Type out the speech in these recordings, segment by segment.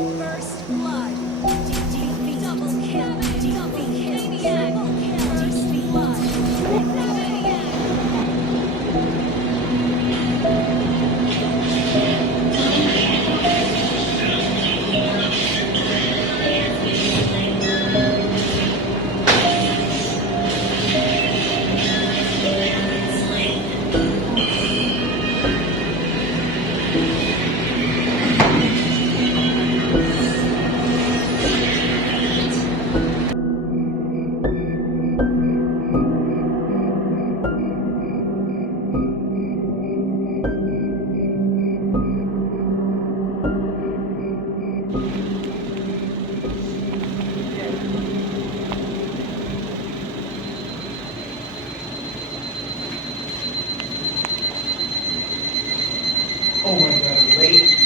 First blood. Double kill. Double kill. First blood. Oh my god, I'm late.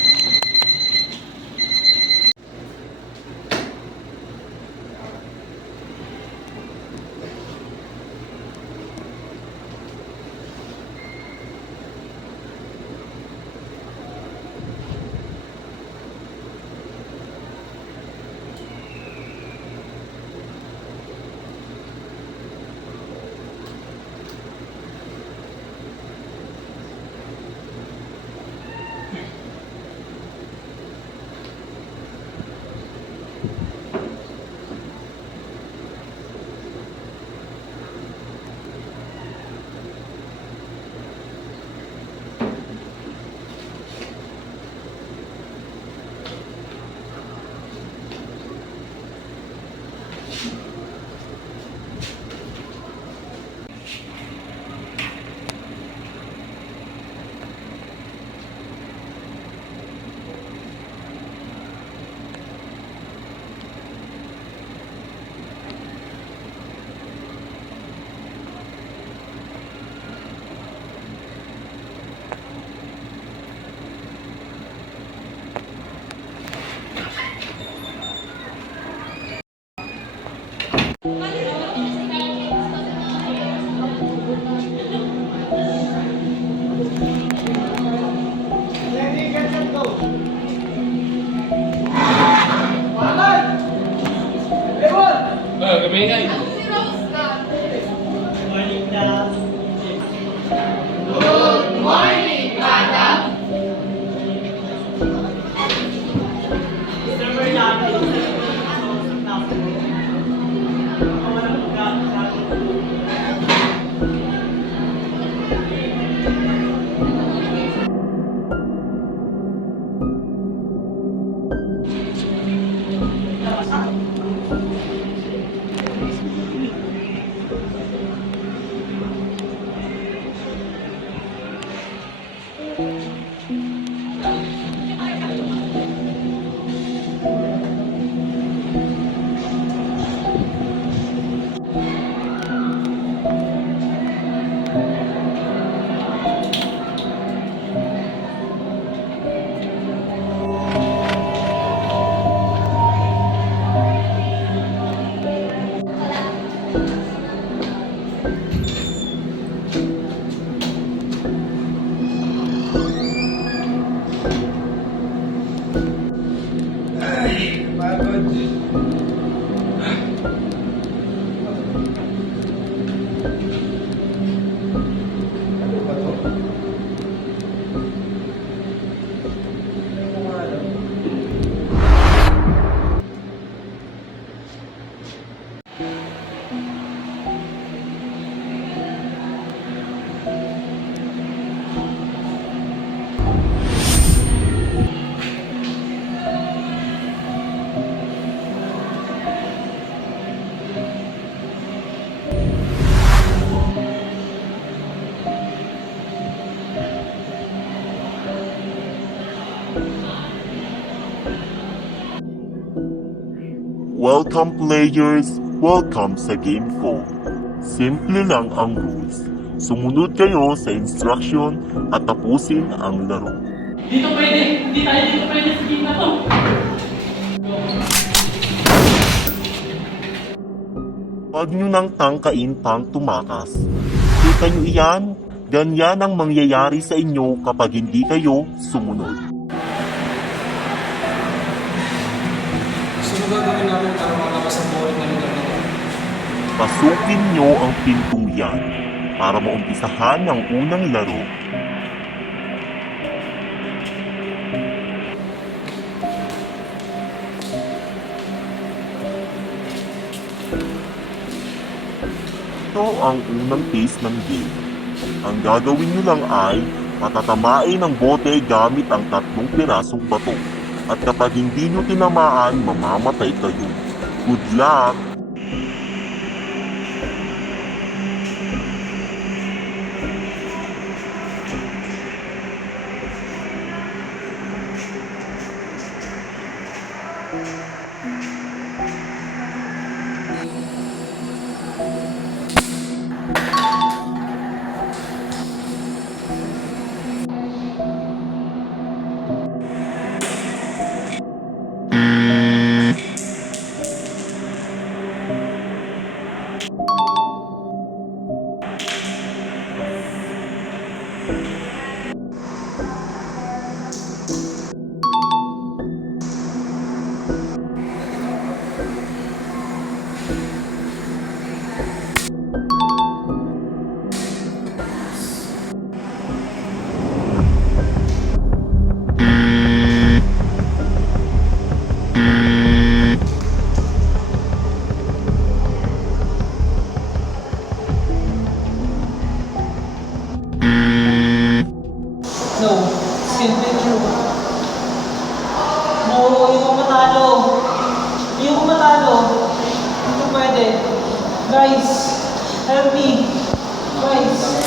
Kami ay. Good morning, madam. Ay, pagod. Ano ba to? Ano nga ano? Welcome players, welcome sa game ko. Simple lang ang rules. Sumunod kayo sa instruction at tapusin ang laro. Dito pwede. Hindi tayo dito pwede sa game na to. Huwag nyo nang tangkain pang tumakas. Kita nyo iyan? Ganyan ang mangyayari sa inyo kapag hindi kayo sumunod. So gagawin namin para malakas ang boring na lugar na to. Pasukin nyo ang pintong yan para maumpisahan ang unang laro. Ito ang unang phase ng game. Ang gagawin nyo lang ay patatamain ang bote gamit ang 3 pirasong bato. At kapag hindi nyo tinamaan, mamamatay kayo. Good luck! No, can't be true. No, ayoko matalo. Ayoko matalo. Hindi pwede. Guys, help me. Guys.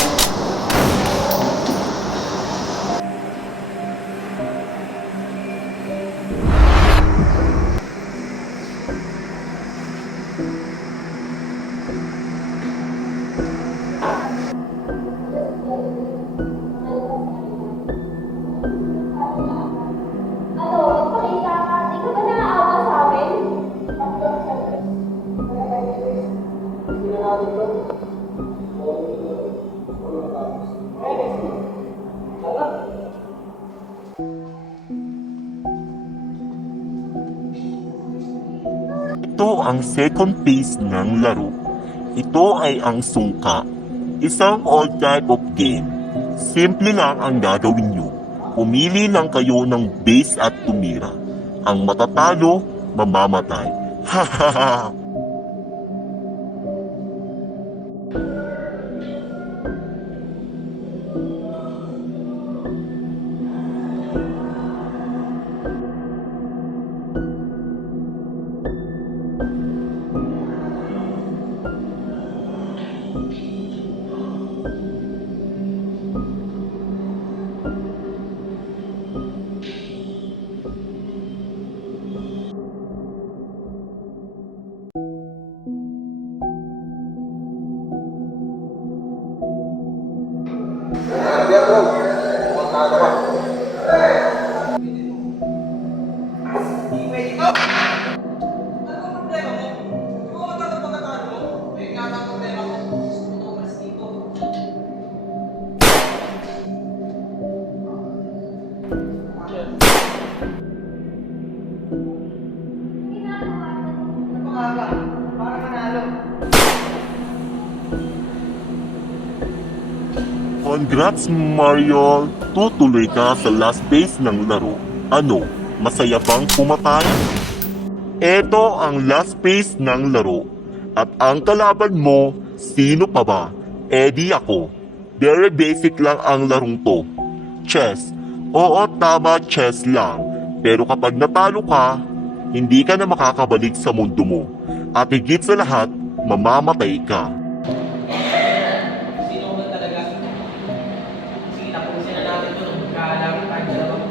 Ano, pakita ka. Di ka ba naaawa sa amin? Ito ang second phase ng laro. Ito ay ang sungka. Isang all type of game. Simple lang ang gagawin nyo. Pumili lang kayo ng base at tumira. Ang matatalo, mamamatay. Hahaha! Congrats Mario! Tutuloy ka sa last phase ng laro. Ano, masaya bang pumatay? Ito ang last phase ng laro. At ang kalaban mo, sino pa ba? Eddie ako. Very basic lang ang larong to. Chess. Oo, tama, chess lang. Pero kapag natalo ka, hindi ka na makakabalik sa mundo mo. At higit sa lahat, mamamatay ka. Sino ba talaga? Sige, tapusin na natin ito nung magkaalawin tayo dalawa.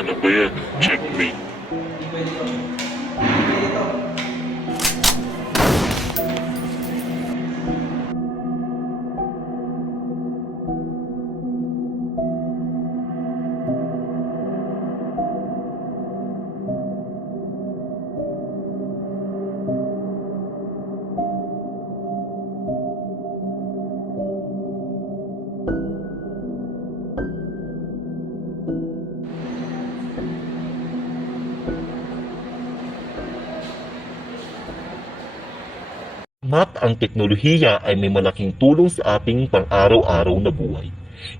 Ano ba yan? Checkmate. Hindi pwede to. Hindi pwede to. Bagamat ang teknolohiya ay may malaking tulong sa ating pang-araw-araw na buhay,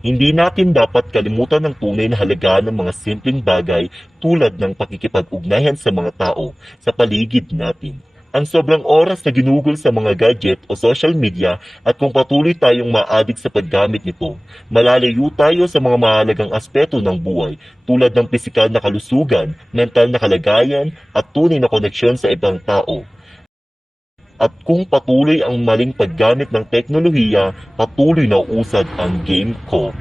hindi natin dapat kalimutan ang tunay na halaga ng mga simpleng bagay tulad ng pakikipag-ugnayan sa mga tao sa paligid natin. Ang sobrang oras na ginugol sa mga gadget o social media at kung patuloy tayong ma-addict sa paggamit nito, malalayo tayo sa mga mahalagang aspeto ng buhay tulad ng pisikal na kalusugan, mental na kalagayan at tunay na koneksyon sa ibang tao. At kung patuloy ang maling paggamit ng teknolohiya, patuloy na usad ang game ko.